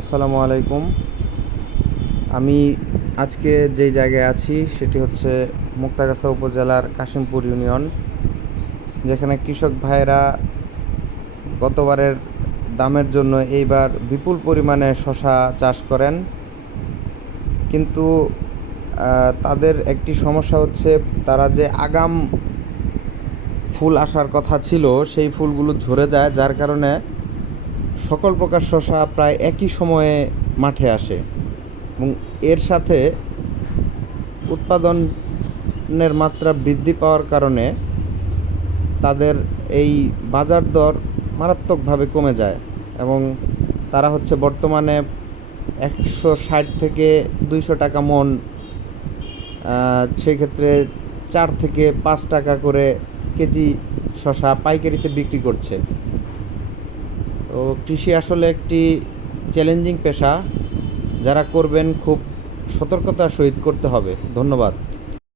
আসসালামু আলাইকুম। আমি আজকে যেই জায়গায় আছি সেটি হচ্ছে মুক্তাগাছা উপজেলার কাশিমপুর ইউনিয়ন, যেখানে কৃষক ভাইরা গতবারের দামের জন্য এইবার বিপুল পরিমাণে শশা চাষ করেন। কিন্তু তাদের একটি সমস্যা হচ্ছে তারা যে আগাম ফুল আসার কথা ছিল, সেই ফুলগুলো ঝরে যায়, যার কারণে সকল প্রকার শশা প্রায় একই সময়ে মাঠে আসে এবং এর সাথে উৎপাদনের মাত্রা বৃদ্ধি পাওয়ার কারণে তাদের এই বাজার দর মারাত্মকভাবে কমে যায় এবং তারা হচ্ছে বর্তমানে একশো ষাট থেকে দুইশো টাকা মন সেক্ষেত্রে চার থেকে পাঁচ টাকা করে কেজি শশা পাইকারিতে বিক্রি করছে। তো কৃষি আসলে একটি চ্যালেঞ্জিং পেশা। যারা করবেন খুব সতর্কতার সহিত করতে হবে। ধন্যবাদ।